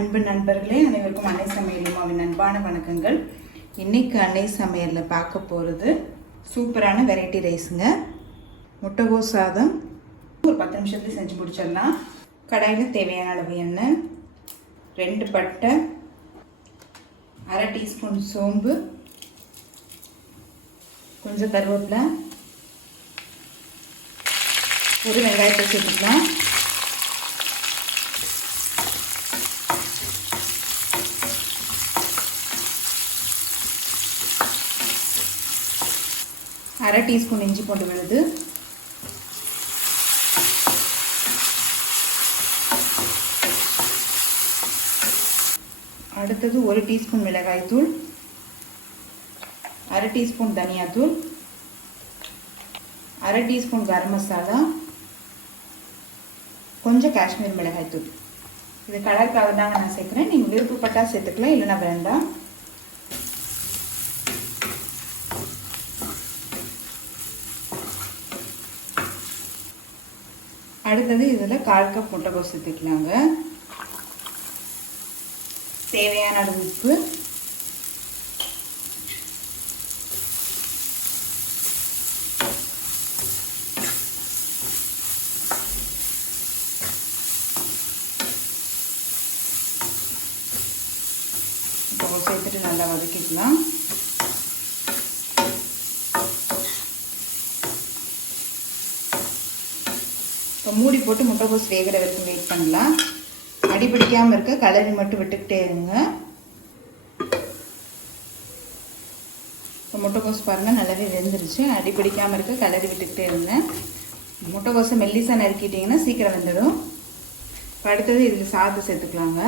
அன்பு நண்பர்களே, அனைவருக்கும் அன்னை சமையலுமாவின் அன்பான வணக்கங்கள். இன்றைக்கி அன்னை சமையலில் பார்க்க போகிறது சூப்பரான வெரைட்டி ரைஸுங்க. முட்டைகோஸ் சாதம் ஒரு 10 நிமிஷத்துல செஞ்சு முடிச்சிடலாம். கடாயில் தேவையான அளவு எண்ணெய், 2 பட்டை, 1/2 டீஸ்பூன் சோம்பு, கொஞ்சம் கருவேப்பிலை, ஒரு வெங்காயத்தை சேர்த்துக்கலாம். அரை டீஸ்பூன் இஞ்சி பூண்டு விழுது, அடுத்தது 1 டீஸ்பூன் மிளகாய்த்தூள், 1/2 டீஸ்பூன் தனியாத்தூள், 1/2 டீஸ்பூன் கரம் மசாலா, கொஞ்சம் காஷ்மீர் மிளகாய்த்தூள். இது கலருக்காக தாங்க நான் சேர்க்குறேன். நீங்கள் விருப்பப்பட்டா சேர்த்துக்கலாம், இல்லைன்னா வேண்டாம். அடுத்தது இதில் 1/4 கப் முட்டைகோஸ் சேர்த்துக்கலாங்க. தேவையான அளவு உப்பு, இப்போ சேர்த்துட்டு நல்லா வதக்கிக்கலாம். இப்போ மூடி போட்டு முட்டைகோஸ் வேகிற வரைக்கும் வெயிட் பண்ணலாம். அடிப்பிடிக்காமல் இருக்க கலரி மட்டும் விட்டுக்கிட்டே இருங்க. இப்போ முட்டைகோஸ் பாருங்கள் நல்லாவே வெந்துருச்சு. அடிப்பிடிக்காமல் இருக்க கலரி விட்டுக்கிட்டே இருங்க. முட்டைகோஸை மெல்லிசாக நறுக்கிட்டிங்கன்னா சீக்கிரம் வெந்துடும். இப்போ அடுத்தது இதில் சாதம் சேர்த்துக்கலாங்க.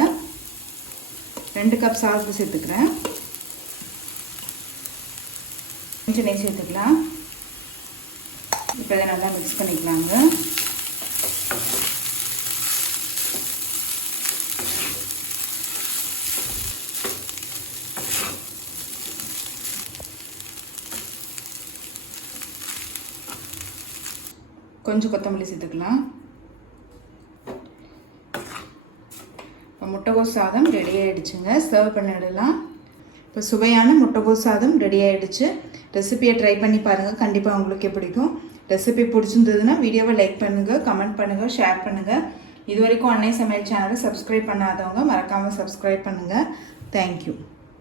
2 கப் சாதத்தை சேர்த்துக்கிறேன். கொஞ்சம் நெய் சேர்த்துக்கலாம். இப்போ இதை நல்லா மிக்ஸ் பண்ணிக்கலாங்க. கொஞ்சம் கொத்தமல்லி சேர்த்துக்கலாம். இப்போ முட்டைகோஸ் சாதம் ரெடி ஆகிடுச்சுங்க. சர்வ் பண்ணிடலாம். இப்போ சுவையான முட்டைகோஸ் சாதம் ரெடி ஆகிடுச்சு. ரெசிபியை ட்ரை பண்ணி பாருங்கள், கண்டிப்பாக உங்களுக்கே பிடிக்கும். ரெசிபி பிடிச்சிருந்ததுன்னா வீடியோவை லைக் பண்ணுங்கள், கமெண்ட் பண்ணுங்கள், ஷேர் பண்ணுங்கள். இது வரைக்கும் அன்னை சமையல் சேனலை சப்ஸ்கிரைப் பண்ணாதவங்க மறக்காமல் சப்ஸ்கிரைப் பண்ணுங்கள். தேங்க்யூ.